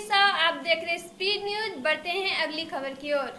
शाह, आप देख रहे स्पीड न्यूज। बढ़ते हैं अगली खबर की ओर।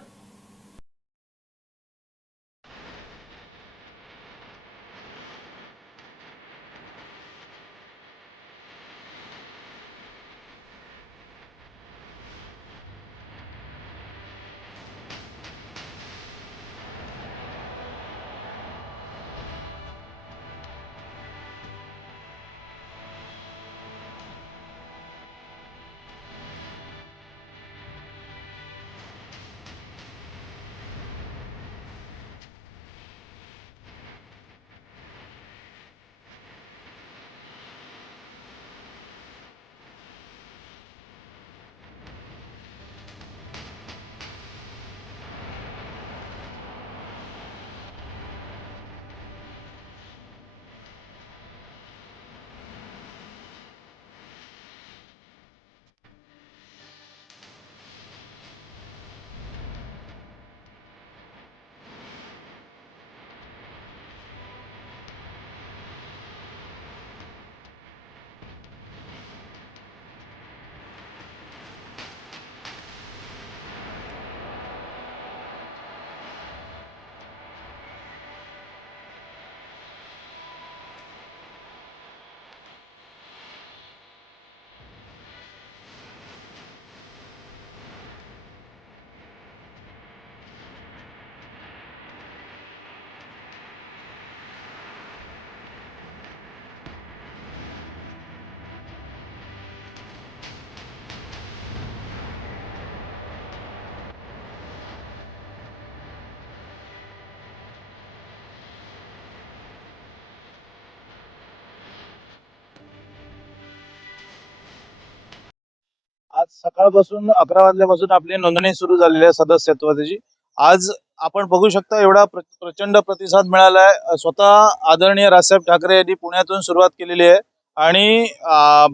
आज सकाळपासून 11 वाजल्यापासून आपली नोंदणी सुरू झालेली आहे सदस्यत्वाची। आज आपण बघू शकता एवढा प्रचंड प्रतिसाद मिळाला आहे। स्वतः आदरणीय राजसाहेब ठाकरे यांनी पुण्यातून सुरुवात केलेली आहे आणि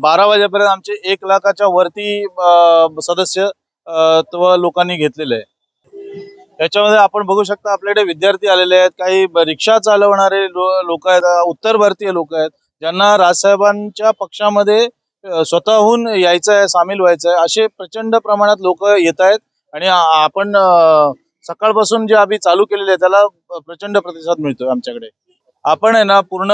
12 वाजेपर्यंत आमचे 1 लाखाच्या वरती सदस्यत्व लोकांनी घेतलेले आहे। त्याच्यामध्ये आपण बघू शकता आपल्याकडे विद्यार्थी आलेले आहेत, काही रिक्षा चालवणारे लोक आहेत, उत्तर भारतीय लोक आहेत, ज्यांना राजसाहेबांच्या पक्षामध्ये स्वतःहून यायचं आहे, सामील व्हायचं आहे, असे प्रचंड प्रमाणात लोक येत आहेत आणि आपण सकाळपासून जे आम्ही चालू केलेले आहे त्याला प्रचंड प्रतिसाद मिळतोय आमच्याकडे। आपण आहे ना पूर्ण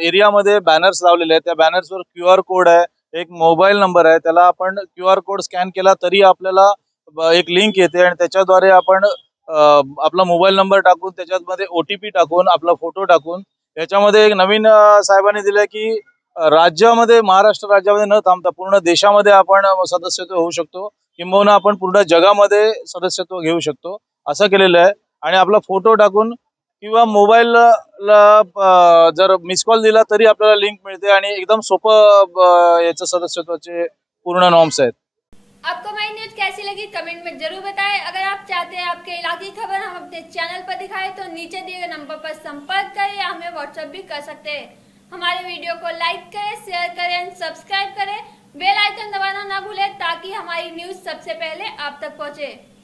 एरियामध्ये बॅनर्स लावलेले आहेत, त्या बॅनर्सवर QR कोड आहे, एक मोबाईल नंबर आहे, त्याला आपण QR कोड स्कॅन केला तरी आपल्याला एक लिंक येते आणि त्याच्याद्वारे आपण आपला मोबाईल नंबर टाकून त्याच्यामध्ये OTP टाकून आपला फोटो टाकून त्याच्यामध्ये एक नवीन साहेबांनी दिलंय की राज्यामध्ये महाराष्ट्र राज्यामध्ये न थांबता पूर्ण देशामध्ये आपण सदस्यत्व होऊ शकतो, किंबहुना आपण पूर्ण जगामध्ये सदस्यत्व घेऊ शकतो असं केलेलं आहे। आणि आपला फोटो टाकून किंवा मोबाईलला जर मिस कॉल दिला तरी आपल्याला लिंक मिळते आणि एकदम सोपं याचं सदस्यत्वाचे पूर्ण नॉर्म्स आहेत। आपको हमारी न्यूज कैसी लगी कमेंट में जरूर बताएं। अगर आप चाहते हैं आपके इलाके की खबर हम अपने चैनल पर दिखाएं तो नीचे दिए गए नंबर पर संपर्क करें या हमें व्हाट्सएप भी कर सकते हैं। हमारे वीडियो को लाइक करें, शेयर करें, सब्सक्राइब करें, बेल आइकन दबाना ना भूलें ताकि हमारी न्यूज सबसे पहले आप तक पहुंचे।